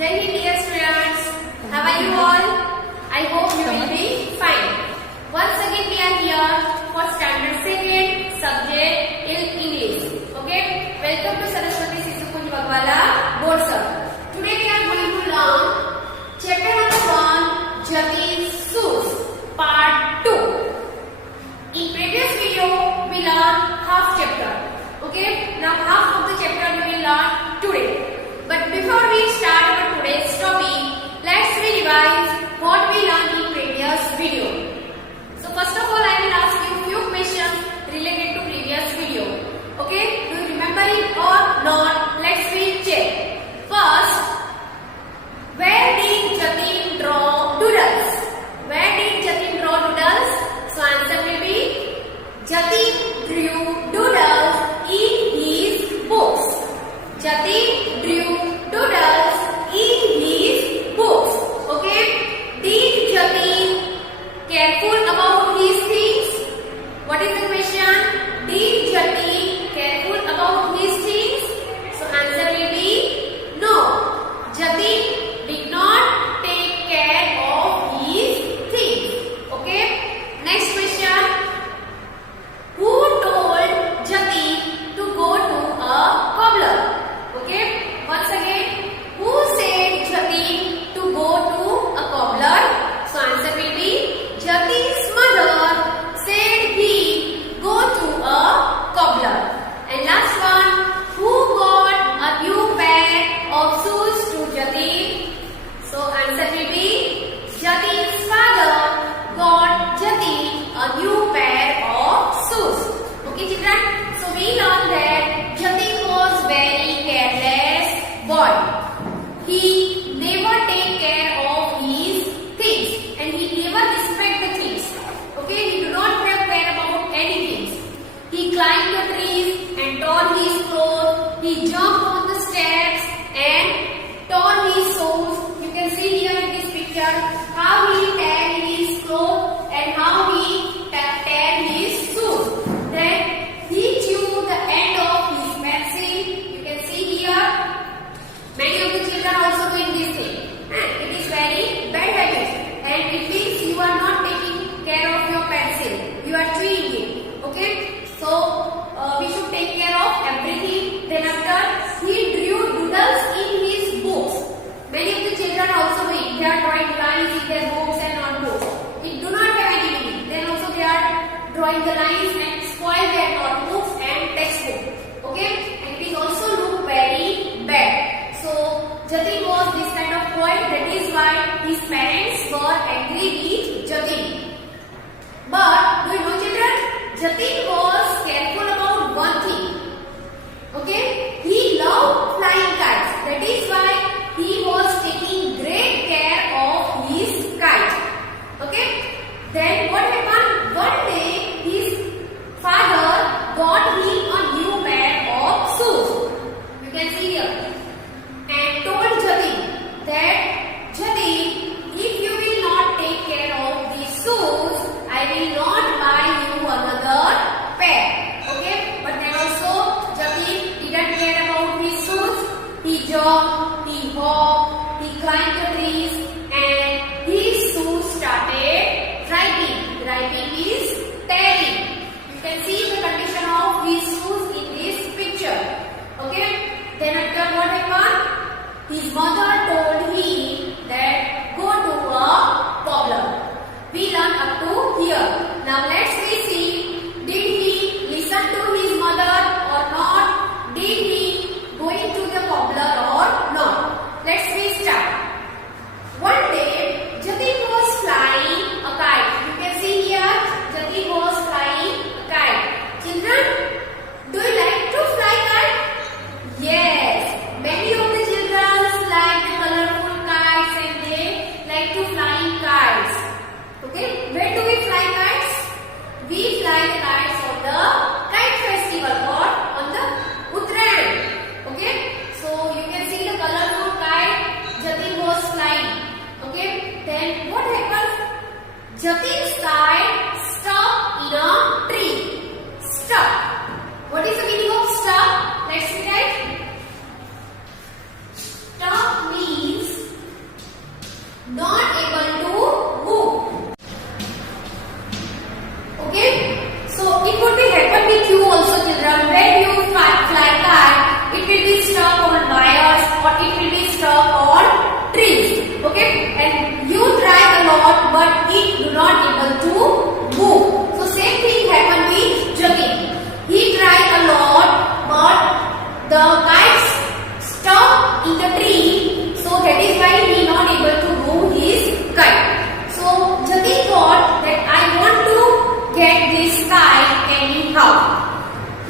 Jai Hind dear students. How are you all? I hope you will be fine. Once again we are here for standard 2nd subject in English. Okay? Welcome to Saraswati Sishu Kunj Bagwala board sir. Today we are going to learn chapter number 1 Jatin's shoes part 2. In previous video we learned half chapter. Okay? Now half of the chapter we will learn today. But before we start our today's topic, let's revise what we learned in previous video. So first of all, I will ask you few questions related to previous video. Okay? Do you remember it or not? Let's recheck. First, where did Jatin draw doodles? Where did Jatin draw doodles? So answer will be Jatin drew doodles in his books. Jatin drew doodles in his books. Okay? Did Jatin careful about his things? What is the question? Did Jatin careful about his things? So answer will be no. Jatin did not take care of his things. Okay? Next question. Who told Jatin to go to a cobbler? Okay? Once again, who said Jatin to go to a cobbler? So answer will be Jatin's mother said he go to a cobbler. And last one, who got a new pair of shoes to Jatin? So answer will be Jatin's father got Jatin a new pair of shoes. Okay children? So we learned that Jatin was very careless boy. He never take care of his things and he never respect the things. Okay, he do not have care about anything. He climbed the trees and tore his clothes. He jumped on the steps and tore his shoes. You can see here in this picture how he tear his clothes and how he tear his shoes. Then he chewed the end of his pencil. You can see here. Many of the children also doing this thing. And it is very bad habit. And it means you are not taking care of your pencil. You are chewing it. Okay? So, we should take care of everything. Then after, he drew doodles in his books. Many of the children also doing. They are drawing lines in their books and notebooks. It do not have any meaning. Then also they are drawing the lines and spoil their notebooks and textbook. Okay? And it is also look very bad. So, Jatin was this kind of boy. That is why his parents were angry with Jatin. But, do you know children? Jatin was careful about one thing. Okay? He loved flying kites. That is why he was taking great care of his kite. Okay? Then what happened? One day, his father got him a new pair of shoes. You can see here. And told Jatin that Jatin, if you will not take care of these shoes, I will not buy you another pair. Okay? But then also Jatin didn't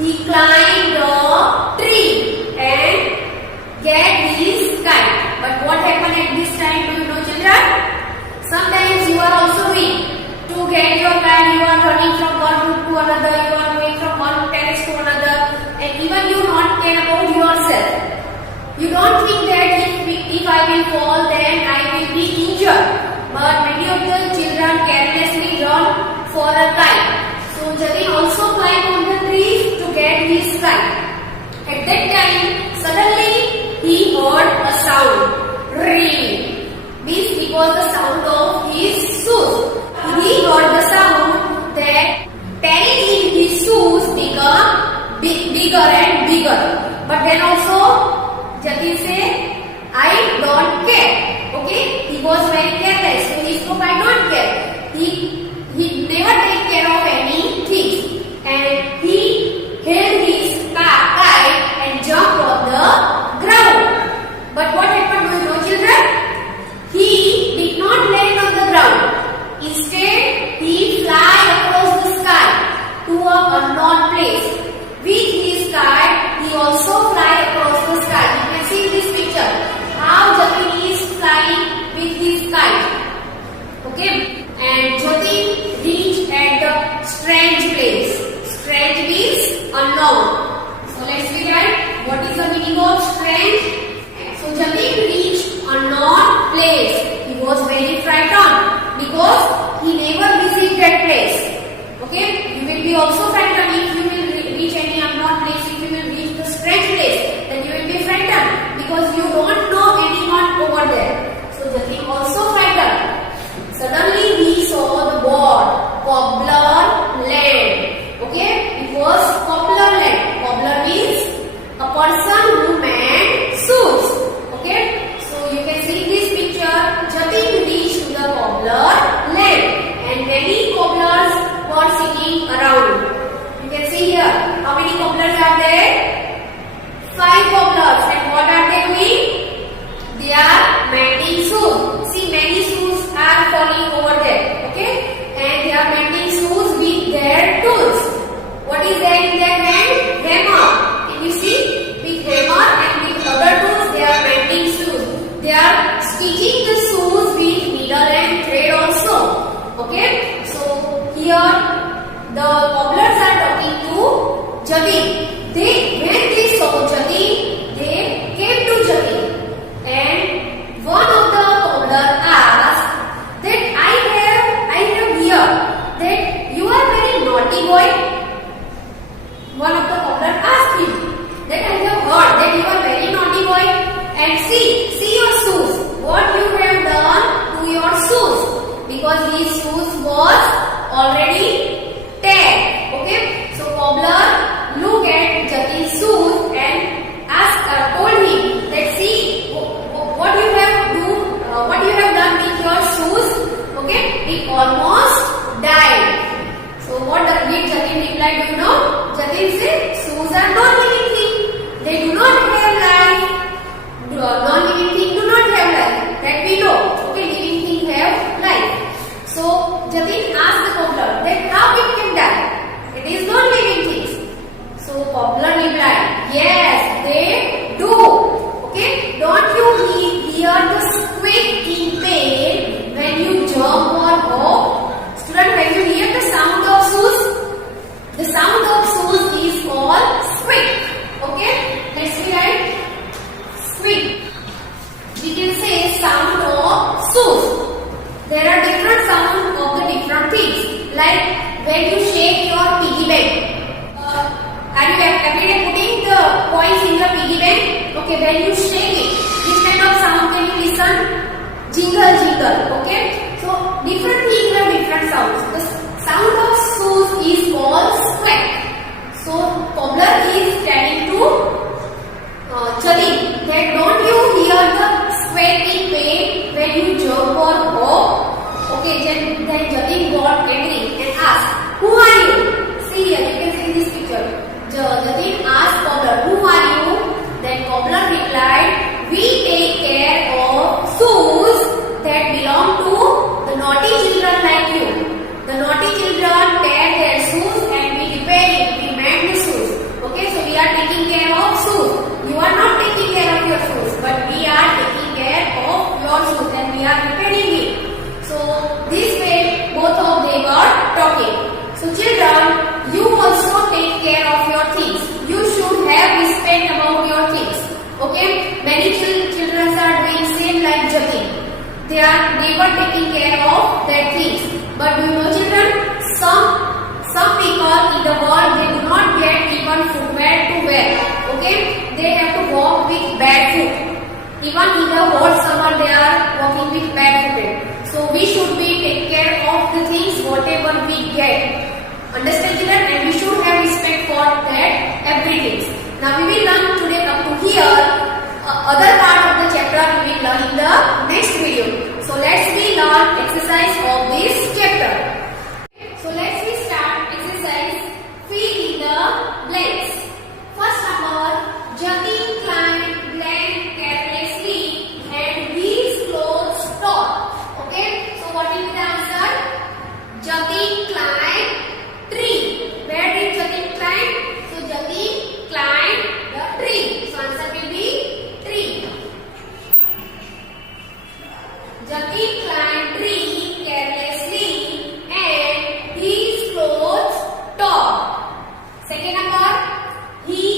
He climbed a tree and get his kite. But what happened at this time? Do you know, children? Sometimes you are also weak. To get your kite, you are running from one room to another. You are going from one terrace to another, and even you not care about yourself. You don't think that if I will fall, then I will be injured. But many of the children carelessly run for a kite. So Jatin also climbed on the trees to get his kite. At that time, suddenly he heard a sound. Ring. This was the sound of his shoes. He heard the sound that tearing in his shoes become bigger and bigger. But then also Jatin said, I don't care. Okay? He was very careless. So he spoke, I don't care. He never take care of any things. And he held his kite and jumped on the ground. But what happened to the children? He did not land on the ground. Instead, he fly across the sky to a unknown place. With his kite, he also fly across the sky. You can see in this picture how Jatin is flying with his kite. Okay, and Jatin reached at the strange place. Strange means unknown. So let's begin. What is the meaning of strange? So Jatin reached unknown place. He was very frightened because he never visited that place. Okay, you will be also frightened if you will reach any unknown place. If you will reach the strange place, then you will be frightened because you don't know anyone over there. So Jatin also frightened. Suddenly he saw the board Cobbler Land. Okay, it was Cobbler Land. Cobbler means a person who made shoes. Okay, so you can see in this picture Jatin reached to the Cobbler Land and many cobblers were sitting around. You can see here how many cobblers are there? 5 cobblers. And what are they doing? They are mending shoes. See, many shoes are falling over there. Okay, and they are mending shoes with their tools. What is there in their hand? Hammer. Can you see? With hammer and with other tools they are mending shoes. They are stitching the shoes with needle and thread also. Okay, so here the cobblers are talking to Jatin. When they saw Jatin, they came to Jatin, and one of the cobblers asked that I have heard that you are very naughty boy. One of the cobblers asked him that I have heard that you are very naughty boy, and see your shoes. What you have done to your shoes? Because these shoes was already tear. Okay, so cobbler look at Jatin's shoes and told him that see what you have done with your shoes. Okay, it almost died. So what did Jatin reply? Do you know? Jatin said shoes are non-living thing. They do not have life. Non-living thing do not have life. That we know. Okay, living thing have life. So Jatin asked the cobbler that how it can die? It is not living things. So cobbler replied, yes, they do. Okay, don't you hear the squeak in pain when you jump or hop? Student, when you hear the sound of shoes, the sound of shoes is called squeak. Okay, let's write squeak. We can say sound of shoes. There are different sounds of the different things. Like when you shake your piggy bank. Are you every day putting the coins in your piggy bank? Okay, when you shake it, which kind of sound can you listen? Jingle, jingle. Okay, so different things have different sounds. The sound of shoes is called squeak. So cobbler is telling to Jatin that don't you hear the squeaking pain when you jump or hop? Okay, then Jatin got angry and asked, who are you? See here, you can see this picture. Jatin asked cobbler, who are you? Then cobbler replied, we take care of shoes that belong to the naughty children like you. The naughty children tear their shoes and we repair it, we mend the shoes. spend about your things. Okay, many children are doing same like Jatin. They are never taking care of their things. But do you know, children, some people in the world, they do not get even footwear to wear. Okay, they have to walk with barefoot. Even in the hot summer, they are walking with barefooted. So we should be take care of the things whatever we get. Understand, children? And we should have respect for that everything. Now we will learn today up to here. Other part of the chapter we will learn in the next video. So let's learn exercise of this chapter. So let's start exercise. Fill in the blanks. First number, Jatin climbed blank carelessly and his clothes tore. Okay, so what is the answer? Jatin climbed tree. Where did Jatin climb? So Jatin climbed the tree. So answer will be tree. Jatin climbed tree carelessly and his clothes tore. Second number, he